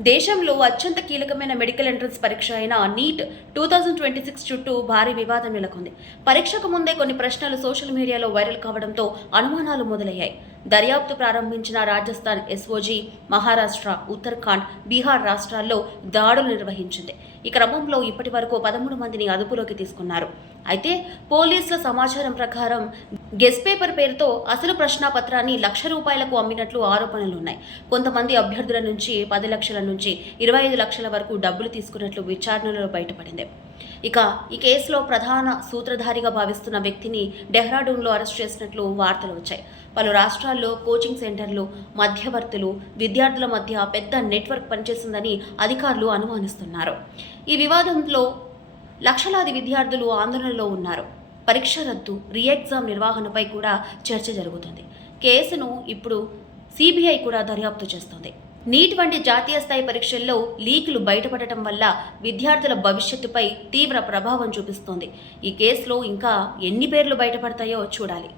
దేశంలో అత్యంత కీలకమైన మెడికల్ ఎంట్రన్స్ పరీక్ష అయిన నీట్ 2026 చుట్టూ భారీ వివాదం నెలకొంది. పరీక్షకు ముందే కొన్ని ప్రశ్నలు సోషల్ మీడియాలో వైరల్ కావడంతో అనుమానాలు మొదలయ్యాయి. దర్యాప్తు ప్రారంభించిన రాజస్థాన్ ఎస్ఓజీ మహారాష్ట్ర, ఉత్తరాఖండ్, బీహార్ రాష్ట్రాల్లో దాడులు నిర్వహించింది. ఈ క్రమంలో ఇప్పటి వరకు 13 మందిని అదుపులోకి తీసుకున్నారు. అయితే పోలీసుల సమాచారం ప్రకారం గెస్ పేపర్ పేరుతో అసలు ప్రశ్నాపత్రాన్ని ₹1,00,000కు అమ్మినట్లు ఆరోపణలున్నాయి. కొంతమంది అభ్యర్థుల నుంచి 10 లక్షల నుంచి 25 లక్షల వరకు డబ్బులు తీసుకున్నట్లు విచారణలో బయటపడింది. ఇక ఈ కేసులో ప్రధాన సూత్రధారిగా భావిస్తున్న వ్యక్తిని డెహ్రాడూన్లో అరెస్ట్ చేసినట్లు వార్తలు వచ్చాయి. పలు రాష్ట్రాల్లో కోచింగ్ సెంటర్లు, మధ్యవర్తులు, విద్యార్థుల మధ్య పెద్ద నెట్వర్క్ పనిచేసిందని అధికారులు అనుమానిస్తున్నారు. ఈ వివాదంలో లక్షలాది విద్యార్థులు ఆందోళనలో ఉన్నారు. పరీక్ష రద్దు, రీ-ఎగ్జామ్ నిర్వహణపై కూడా చర్చ జరుగుతుంది. కేసును ఇప్పుడు సిబిఐ కూడా దర్యాప్తు చేస్తోంది. నీట్ వంటి జాతీయ స్థాయి పరీక్షల్లో లీకులు బయటపడటం వల్ల విద్యార్థుల భవిష్యత్తుపై తీవ్ర ప్రభావం చూపిస్తోంది. ఈ కేసులో ఇంకా ఎన్ని పేర్లు బయటపడతాయో చూడాలి.